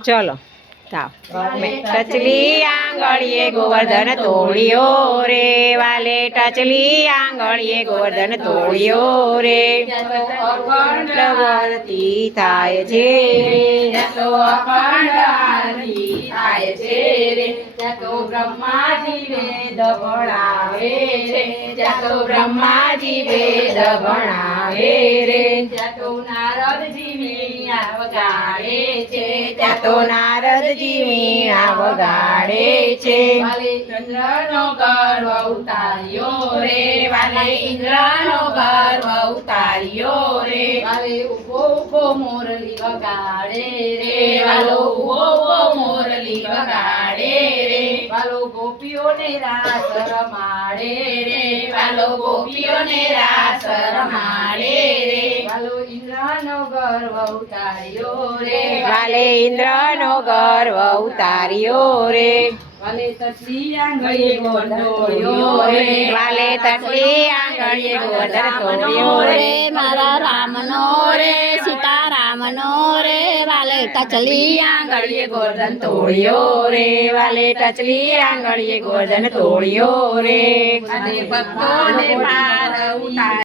ચલો ટચલી આંગળીએ ગોવર્ધન તોળ્યો રે વાલે ટચલી આંગળીએ ગોવર્ધન તોળ્યો રે અખંડ આરતી થાય છે અખંડ આરતી થાય છે રે ત્યાં તો બ્રહ્માજી વેદ ભણાવે છે ત્યાં તો બ્રહ્માજી વેદ ભણાવે રે ત્યાં તો નારદજી વીણા વગાડે છે ત્યાં તો નારદજી વીણા વગાડે છે વાલે ઇન્દ્રનો ગર્વ ઉતાર્યો રે વાલે ઇન્દ્રનો ગર્વ ઉતાર્યો રે વાલે ઉભો ઉભો મોરલી વગાડે રે વાલો ઉભો ઉભો મોરલી વગાડે રે વાલો ગોપીઓને રાસ રમાડે રે વાલો ગોપીઓને રાસ રમાડે રે વાલો ઇન્દ્રનો ગર્વ ઉતાર્યો રે વાલે ઇન્દ્રનો ગર્વ ઉતાર્યો રે વાલે તસલી આંગળીએ ગોંડોળ્યો રે વાલે તસલી આંગળીએ ગોવર્ધન તોળ્યો રે મારા રામનો રે સીતારામનો રે વાલે ટચલી આંગળીએ ગોવર્ધન તોળ્યો રે વાલે ટચલી આંગળીએ ગોવર્ધન તોળ્યો રે અને ભક્તોને પાર ઉતાર